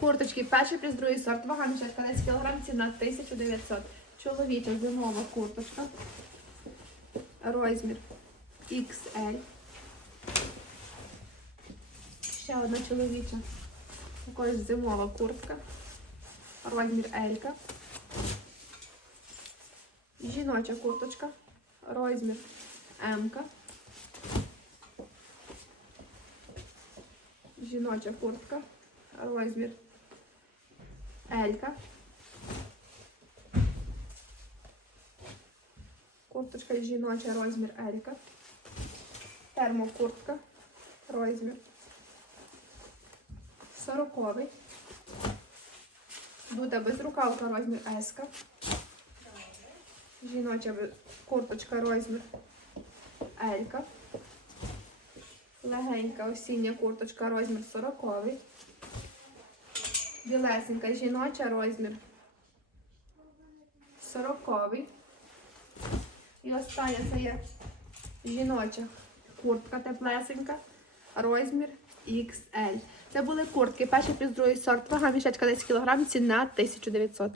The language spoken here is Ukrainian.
Курточки перший плюс другий сорт. Вага мішечка 10 кг, ціна 1900. Чоловіча зимова курточка. Розмір XL. Ще одна чоловіча. Також зимова куртка. Розмір L. Жіноча курточка. Розмір М. Жіноча куртка. Розмір L. Курточка жіноча, розмір L. Термокуртка. Розмір 40. Дуда безрукавка, розмір S. Жіноча курточка, розмір L. Легенька осіння курточка, розмір 40. Білесенька жіноча, розмір 40. І остання це є жіноча куртка теплесенька, розмір XL. Це були куртки, перший плюс другий сорт, вага мішечка 10 кг, ціна 1900.